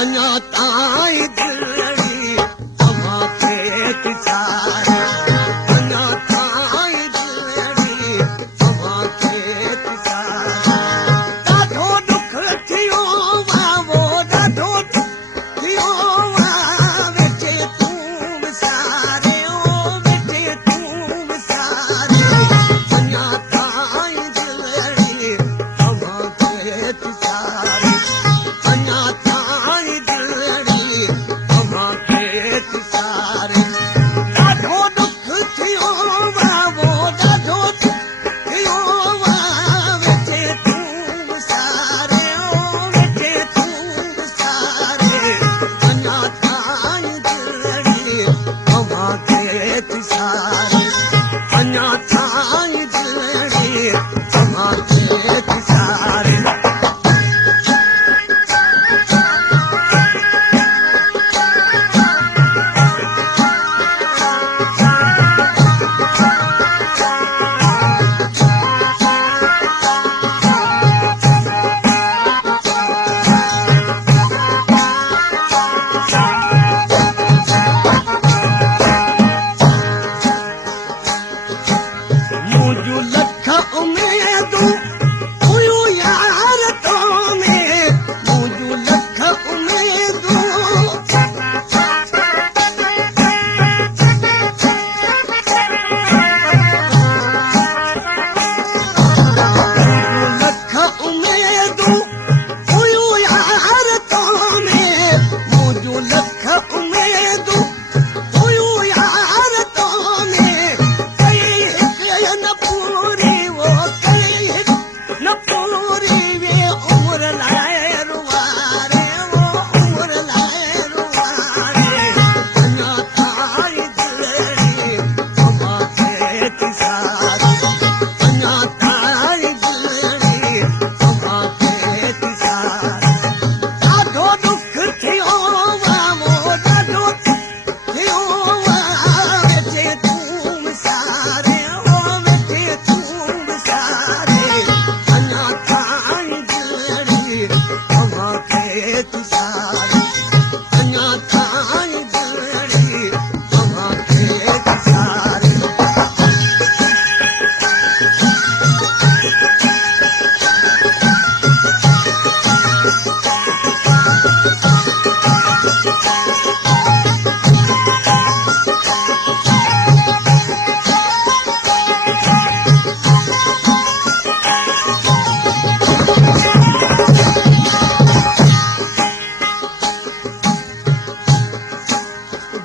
अञा ताईं दिलड़ी तव्हांखे तिसारे अञा ताईं दिलड़ी तव्हांखे तिसारे ॾाढो दुख थियो वो ॾाढो थियो वेठे तूं विसारे वेठे तूं विसारे अञा ताईं दिलड़ी तव्हांखे तिसारे अञा ताईं दिलड़ी तव्हांखे तिसारे ॾाढो दुख थियो वो ॾाढो थियो वेठे तूं विसारे वेठे तूं विसारे अञा ताईं दिलड़ी तव्हांखे तिसारे अञा ताईं दिलड़ी तव्हांखे तिसारे मुंहिंजूं लख उमेदूं हुयूं यार तो में मुंहिंजूं लख उमेदूं लख उमेदूं हुयूं यार तो में मुंहिंजूं लख उमेदूं हुयूं यार तो में न पूरी वो कई न पूरी वे उम्र लाए रुवारे वो उम्र लाए रुवारे अञा ताईं दिलड़ी तव्हांखे तिसारे अञा ताईं दिलड़ी तव्हांखे तिसारे ॾाढो दुख थियो वो ॾाढो थियो वेठे तूं विसारे वेठे तूं विसारे अञा ताईं दिलड़ी तव्हांखे तिसारे अञा ताईं दिलड़ी तव्हांखे तिसारे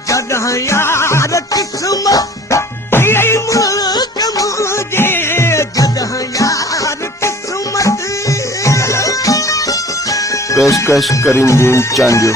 जॾहिं यार क़िस्मत इहे मुल्क मुंहिंजे जॾहिं यार क़िस्मत पेशकश करींदीन चांदियो।